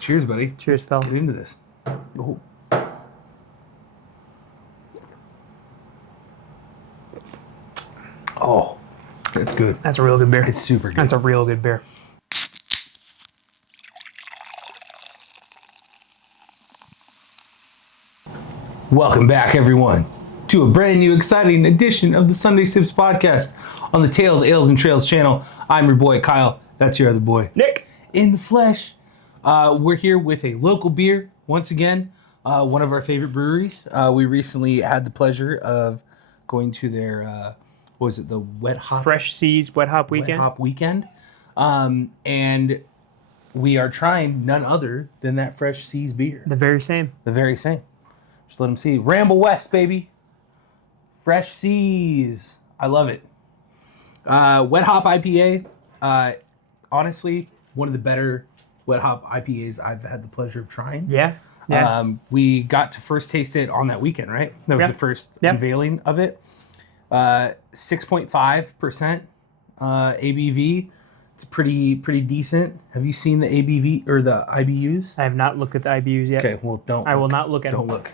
Cheers, buddy. Cheers, fella. Get into this. Oh. Oh, that's good. That's a real good beer. It's super good. That's a real good beer. Welcome back, everyone, to a brand new, exciting edition of the Sunday Sips podcast on the Tales, Ales, and Trails channel. I'm your boy, Kyle. That's your other boy, Nick. In the flesh. We're here with a local beer, once again, one of our favorite breweries. We recently had the pleasure of going to their, what was it, the Wet Hop? Fresh Seas Wet Hop Weekend. Wet Hop Weekend. And we are trying none other than that Fresh Seas beer. The very same. The very same. Just let them see. Ramble West, baby. Fresh Seas. I love it. Wet Hop IPA. Honestly, one of the better Wet Hop IPAs I've had the pleasure of trying. Yeah. We got to first taste it on that weekend, right? That was the first unveiling of it. 6.5% ABV. It's pretty decent. Have you seen the ABV or the IBUs? I have not looked at the IBUs yet. Okay, well, don't. I will not look at them. Don't look.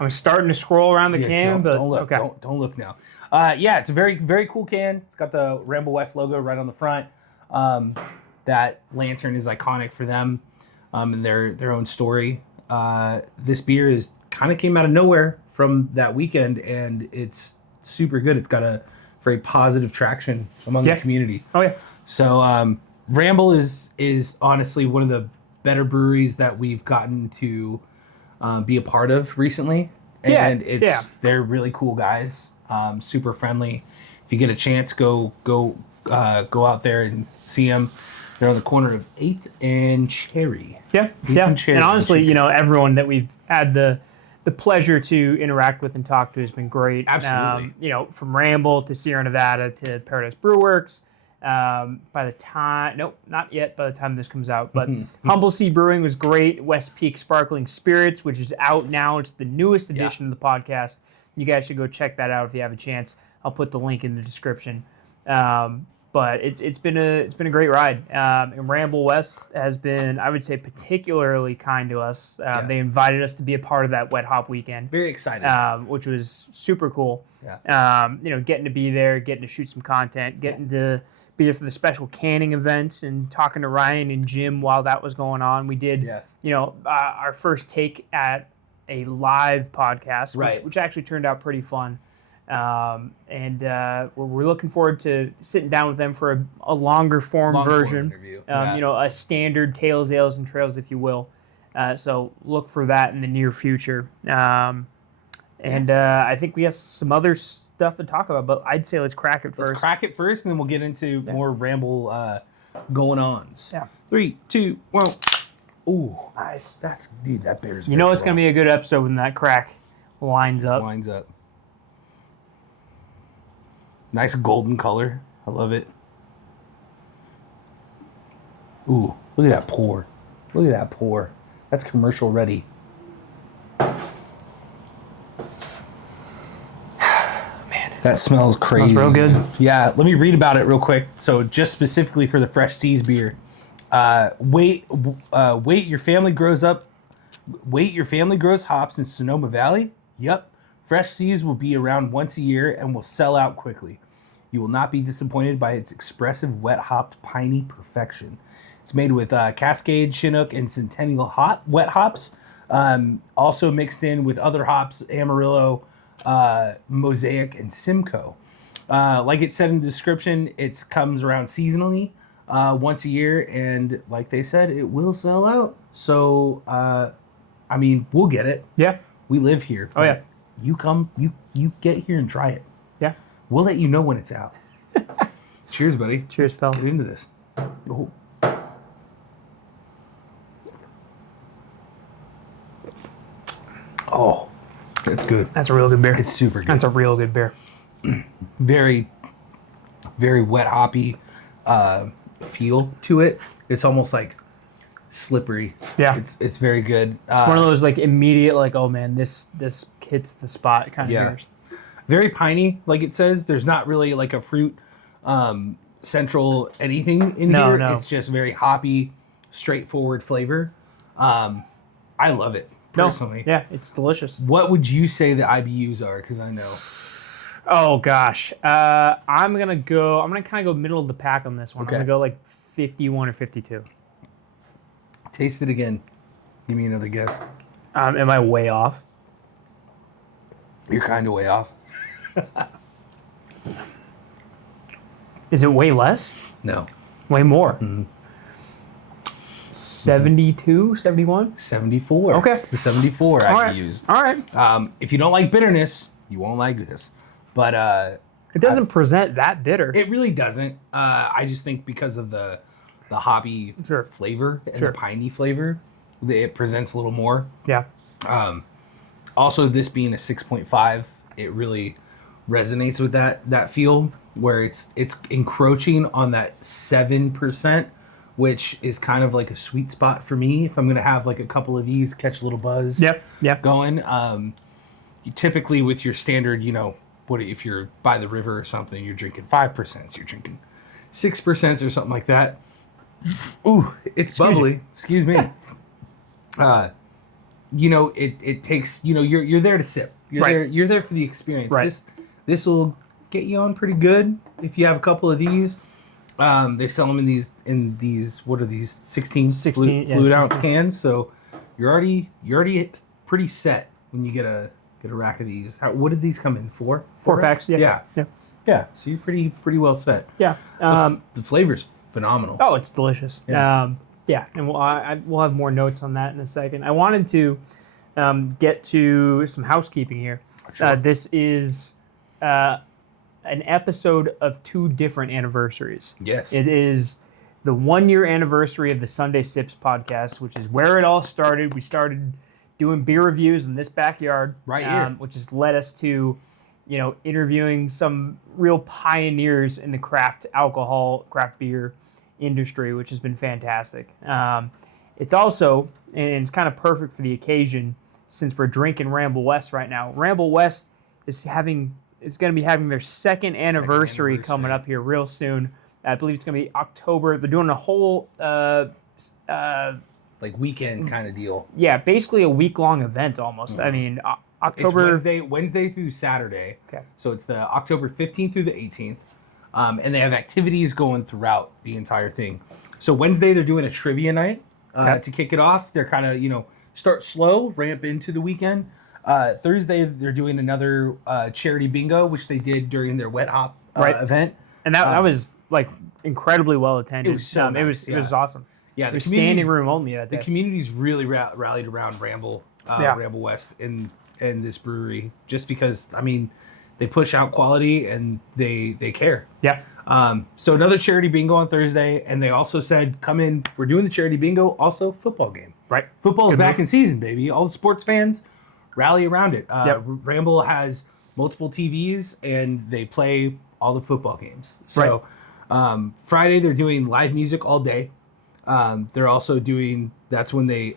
I'm starting to scroll around the can, but don't look. okay. Don't look now. Yeah, it's a very, very cool can. It's got the Ramble West logo right on the front. That lantern is iconic for them and their own story. This beer is kind of came out of nowhere from that weekend, and it's super good. It's got a very positive traction among the community. Oh yeah. So Ramble is honestly one of the better breweries that we've gotten to be a part of recently. And they're really cool guys, super friendly. If you get a chance, go out there and see them. They're on the corner of 8th and Cherry. Yeah. And honestly, everyone that we've had the pleasure to interact with and talk to has been great. Absolutely. From Ramble to Sierra Nevada to Paradise Brewworks. Not yet by the time this comes out, but Humble Sea Brewing was great. West Peak Sparkling Spirits, which is out now. It's the newest edition of the podcast. You guys should go check that out if you have a chance. I'll put the link in the description. But it's been a great ride. And Ramble West has been, I would say, particularly kind to us. They invited us to be a part of that Wet Hop Weekend. Very excited. Which was super cool. Yeah. Getting to be there, getting to shoot some content, getting to be there for the special canning event and talking to Ryan and Jim while that was going on. We did, our first take at a live podcast, which actually turned out pretty fun. We're looking forward to sitting down with them for a longer form version, a standard Tales, Ales, and Trails, if you will. So look for that in the near future. I think we have some other stuff to talk about, but I'd say let's crack it first. Let's crack it first, and then we'll get into more Ramble going-ons. Yeah. 3, 2, 1. Ooh, nice. That bear's it's going to be a good episode when that crack lines up. Nice golden color. I love it. Ooh, look at that pour. That's commercial ready. Man, that smells crazy. Smells real good. Yeah, let me read about it real quick. So just specifically for the Fresh Seas beer. Wait, your family grows hops in Sonoma Valley? Yep. Fresh Seas will be around once a year and will sell out quickly. You will not be disappointed by its expressive wet-hopped piney perfection. It's made with Cascade, Chinook, and Centennial wet hops, also mixed in with other hops, Amarillo, Mosaic, and Simcoe. Like it said in the description, it comes around seasonally, once a year, and like they said, it will sell out. So, we'll get it. Yeah. We live here. Oh, yeah. You come, you get here and try it. Yeah. We'll let you know when it's out. Cheers, buddy. Cheers, fella. Get into this. Oh. Oh, that's good. That's a real good beer. It's super good. That's a real good beer. Very, very wet hoppy feel to it. It's almost like slippery. Yeah. It's very good. It's one of those like immediate like, oh man, this hits the spot kind of beers. Very piney, like it says. There's not really like a fruit central anything in here. No. It's just very hoppy, straightforward flavor. I love it personally. No, yeah, it's delicious. What would you say the IBUs are? Because I know. Oh gosh, I'm gonna kind of go middle of the pack on this one. Okay. I'm gonna go like 51 or 52. Taste it again. Give me another guess. Am I way off? You're kind of way off. Is it way less? No. Way more. 72, 71? 74. Okay. The 74 All I right. used. All right. If you don't like bitterness, you won't like this. But It doesn't present that bitter. it really doesn't. I just think because of the hoppy Sure. flavor and Sure. the piney flavor, it presents a little more. Yeah. Also, this being a 6.5, it really resonates with that feel where it's encroaching on that 7%, which is kind of like a sweet spot for me. If I'm gonna have like a couple of these, catch a little buzz. Yep. Going. You typically with your standard, what if you're by the river or something, you're drinking 5%, you're drinking 6% or something like that. Ooh, it's bubbly. Excuse me. It takes, you're there to sip. You're there for the experience. Right. This will get you on pretty good if you have a couple of these. They sell them in these what are these 16 fluid ounce cans, so you're already pretty set when you get a rack of these. What did these come in? Four Packs, yeah. So you're pretty well set. Yeah. The flavor's phenomenal. Oh, it's delicious. Yeah. And we'll have more notes on that in a second. I wanted to get to some housekeeping here. Sure. This is an episode of 2 different anniversaries. Yes. It is the 1-year anniversary of the Sunday Sips podcast, which is where it all started. We started doing beer reviews in this backyard, Right here. which has led us to, interviewing some real pioneers in the craft beer industry, which has been fantastic. It's also, and it's kind of perfect for the occasion, since we're drinking Ramble West right now. Ramble West is going to be having their second anniversary coming up here real soon. I believe it's going to be October. They're doing a whole like weekend kind of deal. yeah, basically a week-long event almost. I mean, October... It's Wednesday through Saturday. Okay. So it's the October 15th through the 18th. And they have activities going throughout the entire thing. So Wednesday, they're doing a trivia night to kick it off. They're kind of, start slow, ramp into the weekend. Thursday, they're doing another charity bingo, which they did during their Wet Hop event. And that was, like, incredibly well attended. It was so nice, It was awesome. Yeah, it was standing room only that day. The community's really rallied around Ramble West in this brewery, just because, they push out quality and they care. Yeah. So another charity bingo on Thursday, and they also said, come in, we're doing the charity bingo, also football game. Right. Football's back in season, baby. All the sports fans rally around it. Ramble has multiple TVs, and they play all the football games. So Friday, they're doing live music all day. They're also doing, that's when they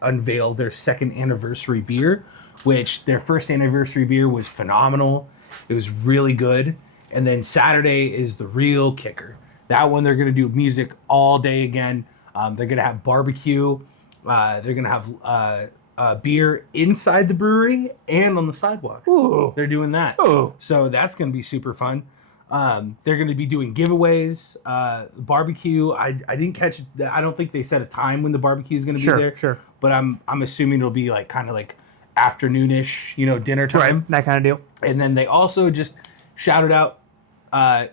unveil their second anniversary beer, which their first anniversary beer was phenomenal. It was really good. And then Saturday is the real kicker. That one, they're going to do music all day again. They're going to have barbecue. They're going to have beer inside the brewery and on the sidewalk. Ooh. They're doing that. Ooh. So that's going to be super fun. They're going to be doing giveaways, barbecue. I didn't catch. I don't think they set a time when the barbecue is going to be there. Sure. But I'm assuming it'll be kind of afternoonish, dinner time. Right. That kind of deal. And then they also just shouted out.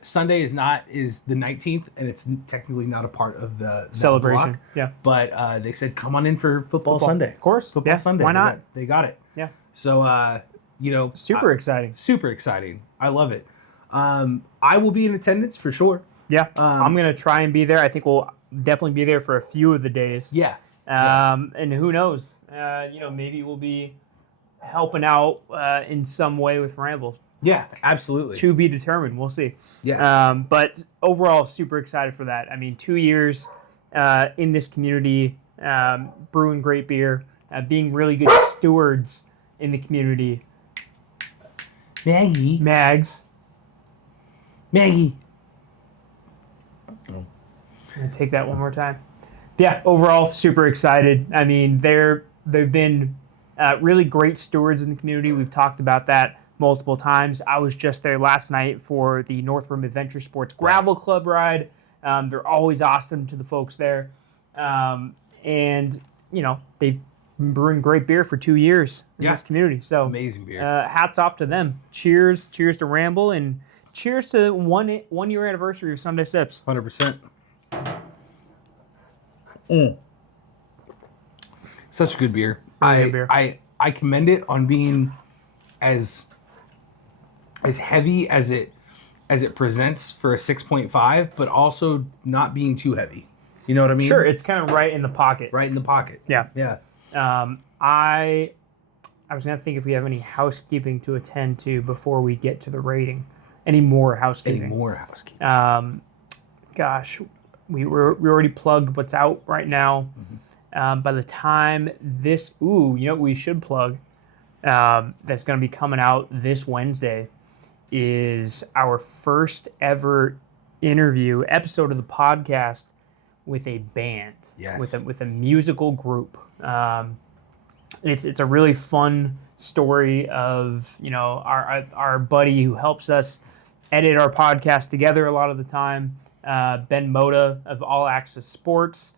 Sunday is the 19th, and it's technically not a part of the celebration. block, yeah. But they said come on in for football Sunday. Of course. Football Sunday. Why not? They got it. Yeah. So super exciting. Super exciting. I love it. I will be in attendance for sure. Yeah. I'm gonna try and be there. I think we'll definitely be there for a few of the days. Yeah. And who knows? Maybe we'll be helping out in some way with Ramble. Yeah, absolutely. To be determined. We'll see. Yeah. But overall, super excited for that. 2 years in this community, brewing great beer, being really good stewards in the community. Mags. Maggie. I'm going to take that one more time. Yeah, overall, super excited. I mean, they've been really great stewards in the community. We've talked about that multiple times. I was just there last night for the Northrum Adventure Sports Gravel Club ride. They're always awesome to the folks there. And, you know, they've been brewing great beer for 2 years in this community. So amazing beer. Hats off to them. Cheers to Ramble, and cheers to the one year anniversary of Sunday Sips. 100%. Such a good beer. I commend it on being as heavy as it presents for a 6.5, but also not being too heavy. You know what I mean? Sure, it's kind of right in the pocket. Right in the pocket. Yeah. Yeah. I was gonna think if we have any housekeeping to attend to before we get to the rating. Any more housekeeping? Gosh, we already plugged what's out right now. By the time this, you know what we should plug, that's going to be coming out this Wednesday, is our first ever episode of the podcast with a band. Yes. With a musical group. It's a really fun story of, you know, our buddy who helps us edit our podcast together a lot of the time, Ben Moda of All Access Sports.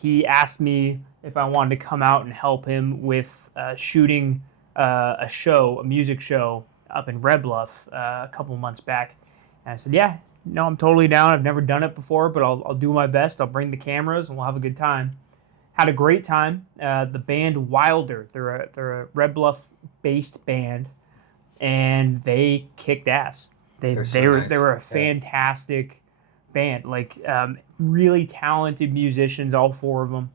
He asked me if I wanted to come out and help him with shooting a music show up in Red Bluff a couple months back. And I said, yeah, no, I'm totally down. I've never done it before, but I'll do my best. I'll bring the cameras and we'll have a good time. Had a great time. The band Wilder, they're a Red Bluff based band, and they kicked ass. They were a fantastic band, like really talented musicians, all four of them,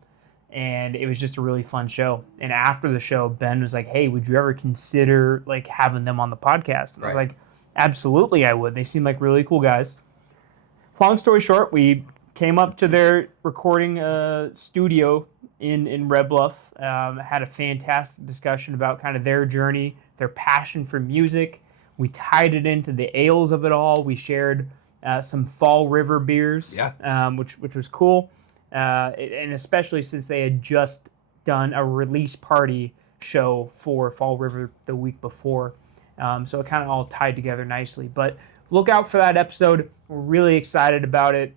and it was just a really fun show. And after the show, Ben was like, "Hey, would you ever consider like having them on the podcast?" And I was like, "Absolutely, I would. They seem like really cool guys." Long story short, we came up to their recording studio in Red Bluff, had a fantastic discussion about kind of their journey, their passion for music. We tied it into the ales of it all. We shared some Fall River beers, which was cool, and especially since they had just done a release party show for Fall River the week before, so it kind of all tied together nicely. But look out for that episode. We're really excited about it.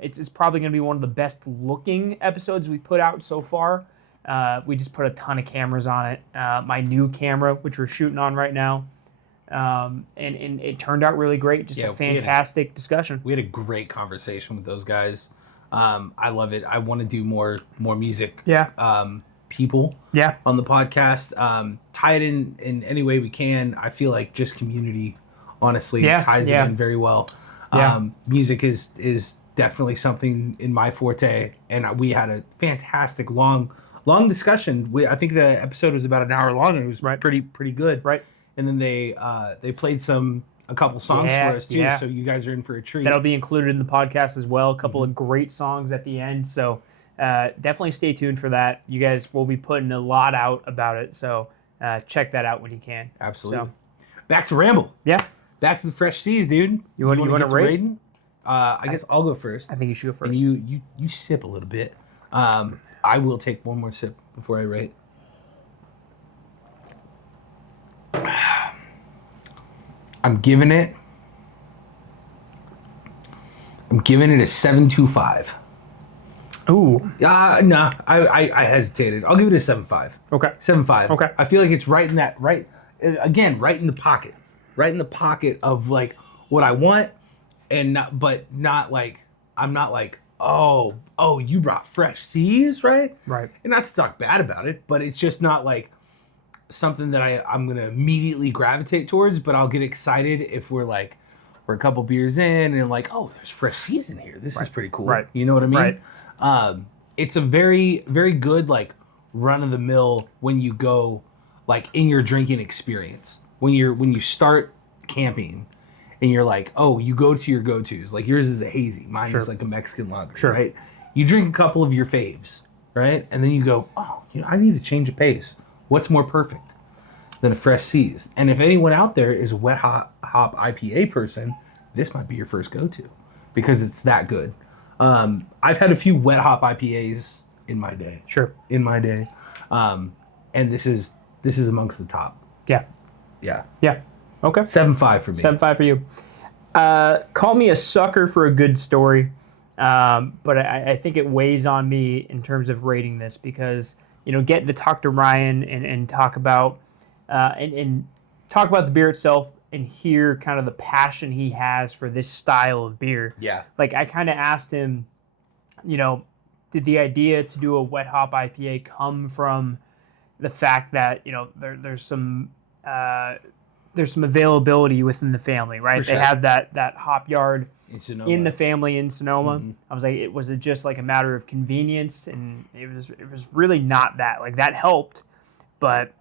It's probably going to be one of the best looking episodes we put out so far. We just put a ton of cameras on it. My new camera, which we're shooting on right now. And it turned out really great. Just a fantastic discussion. We had a great conversation with those guys. I love it. I want to do more music. People. On the podcast. Tie it in any way we can. I feel like just community, honestly, ties it in very well. Music is definitely something in my forte, and we had a fantastic long discussion. I think the episode was about an hour long, and it was pretty good. Right. And then they played a couple songs for us too, so you guys are in for a treat. That'll be included in the podcast as well. A couple of great songs at the end, so definitely stay tuned for that. You guys will be putting a lot out about it, so check that out when you can. Absolutely. So, back to Ramble. Back to the fresh seas, dude. You want to rate? I guess I'll go first. I think you should go first. And you sip a little bit. I will take one more sip before I rate. I'm giving it a 7.25. Ooh. No, I hesitated. I'll give it a 7.5. Okay. 7.5. Okay. I feel like it's right in the pocket. Right in the pocket of like what I want, and not like I'm not like, oh, you brought fresh seas, right? Right. And not to talk bad about it, but it's just not like something that I'm gonna immediately gravitate towards, but I'll get excited if we're a couple beers in and like, oh, there's fresh seas in here. This is pretty cool. Right. You know what I mean? Right. It's a very, very good like run of the mill when you go like in your drinking experience. When you start camping and you're like, oh, you go to your go-tos. Like yours is a hazy. Mine is like a Mexican lager, right? You drink a couple of your faves, right? And then you go, oh, I need to change a pace. What's more perfect than a fresh seas? And if anyone out there is a wet hop IPA person, this might be your first go-to because it's that good. I've had a few wet hop IPAs in my day. Sure. In my day, and this is amongst the top. Yeah. Yeah. Yeah. Okay. 7.5 for me. 7.5 for you. Call me a sucker for a good story, but I think it weighs on me in terms of rating this because getting to talk to Ryan and talk about and talk about the beer itself and hear kind of the passion he has for this style of beer. Yeah. Like I kind of asked him, did the idea to do a wet hop IPA come from the fact that there's some availability within the family, right? Sure. They have that hop yard in the family in Sonoma. Mm-hmm. I was like, was it just like a matter of convenience? And it was really not that. Like that helped, but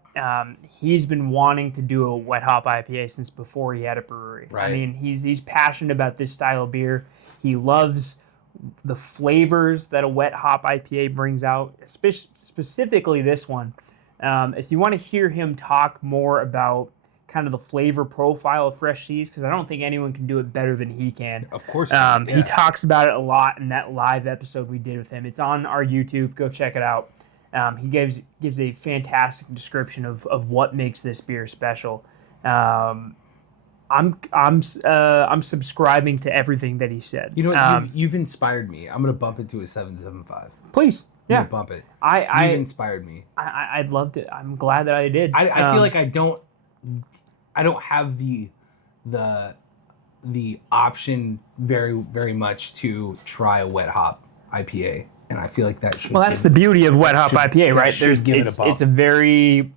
he's been wanting to do a wet hop IPA since before he had a brewery. Right. I mean, he's passionate about this style of beer. He loves the flavors that a wet hop IPA brings out, specifically this one. If you want to hear him talk more about kind of the flavor profile of Fresh Seas, because I don't think anyone can do it better than he can. Of course. He talks about it a lot in that live episode we did with him. It's on our YouTube. Go check it out. He gives a fantastic description of what makes this beer special. I'm subscribing to everything that he said. You know what? You've inspired me. I'm gonna bump it to a 7.75. Please. Yeah. Bump it. You've inspired me. I'd love to. I'm glad that I did. I feel like I don't have the option very much to try a wet hop IPA, and I feel like that should. Well, that's the beauty of wet hop IPA, right? It's a very,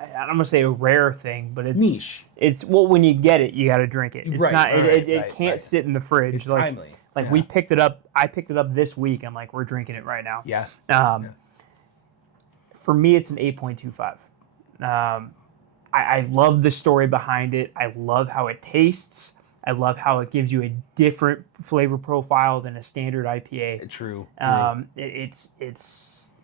I don't want to say a rare thing, but it's niche. It's when you get it, you got to drink it. It's not. It can't sit in the fridge. It's timely. Like we picked it up. I picked it up this week. I'm like, we're drinking it right now. Yeah. For me, it's an 8.25. I love the story behind it. I love how it tastes. I love how it gives you a different flavor profile than a standard IPA. True. It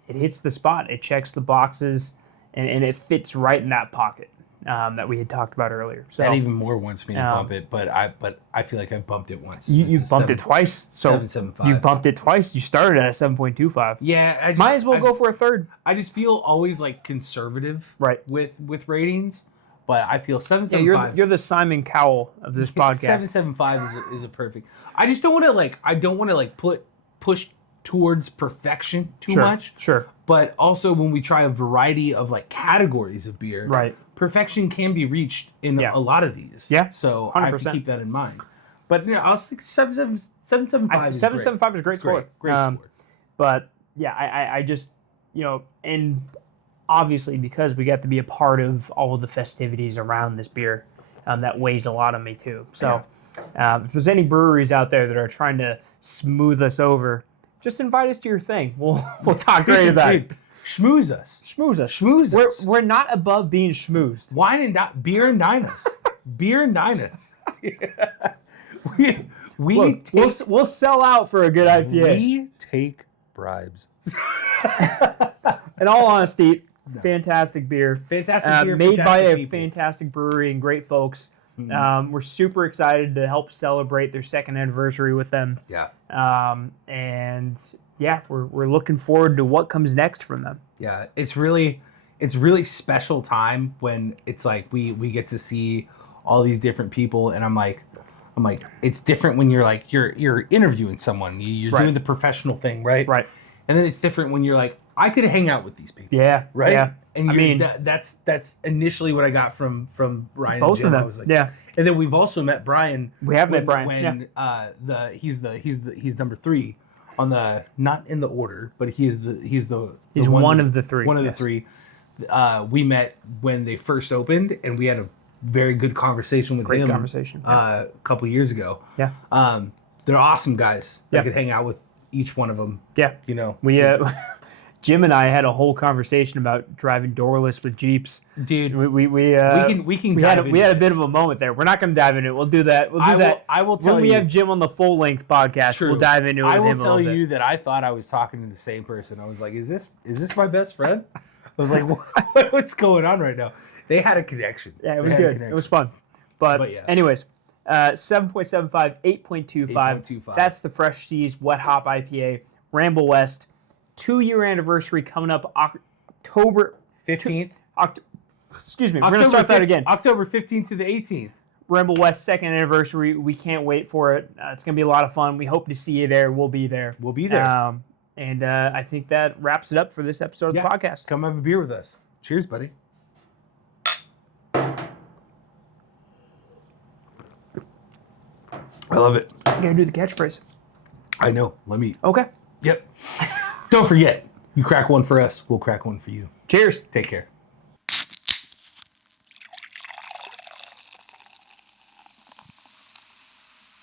hits the spot. It checks the boxes, and it fits right in that pocket that we had talked about earlier. So that even more wants me to bump it, but I feel like I've bumped it once. You've bumped it twice. So 7.75. You've bumped it twice. You started at a 7.25. Yeah. Might as well go for a third. I just feel always like conservative, right, with ratings. But I feel 7.75. Yeah, you're the Simon Cowell of this podcast. 7.75 is a perfect. I just don't want to push towards perfection too much. Sure. But also when we try a variety of categories of beer, right, perfection can be reached in a lot of these. Yeah. So 100%. I have to keep that in mind. But I was thinking 7.75. 7.75 is a great score. Great score. But yeah, I just and obviously because we got to be a part of all of the festivities around this beer, that weighs a lot on me too. So if there's any breweries out there that are trying to smooth us over, just invite us to your thing. We'll talk great about it. Schmooze us. We're not above being schmoozed. Beer and dine us. Beer and dine us. We'll sell out for a good IPA. We take bribes. In all honesty, fantastic beer. Fantastic beer. Made by a people. fantastic brewery and great folks. Mm-hmm. We're super excited to help celebrate their second anniversary with them. Yeah. And yeah, we're looking forward to what comes next from them. Yeah, it's really special time when it's like we get to see all these different people, and I'm like it's different when you're interviewing someone, you're doing the professional thing, right? Right. And then it's different when you're like, I could hang out with these people. Yeah. Right. Yeah. And that's initially what I got from Ryan. Both and Jim. of them. I was like, yeah. And then we've also met Brian. We have met Brian. When he's number 3 on the, not in the order, but he's one of the three. One of the three. We met when they first opened, and we had a very good conversation with him. Great conversation. A couple years ago. Yeah. They're awesome guys. I could hang out with each one of them. Yeah. We Jim and I had a whole conversation about driving doorless with Jeeps. Dude, we had a bit of a moment there. We're not going to dive into it. We'll do that. I will tell you. When we have Jim on the full length podcast, we'll dive into it. I will tell you that I thought I was talking to the same person. I was like, is this my best friend? I was like, what's going on right now? They had a connection. Yeah, it was good. It was fun. But yeah. Anyways, 7.75, 8.25. 8.25. That's the Fresh Seas Wet Hop IPA. Ramble West. 2-year anniversary coming up October 15th. Excuse me. We're going to start that again. October 15th to the 18th. Ramble West 2nd anniversary. We can't wait for it. It's going to be a lot of fun. We hope to see you there. We'll be there. We'll be there. And I think that wraps it up for this episode of the podcast. Come have a beer with us. Cheers, buddy. I love it. You got to do the catchphrase. I know. Let me. Okay. Yep. Don't forget, you crack one for us, we'll crack one for you. Cheers. Take care.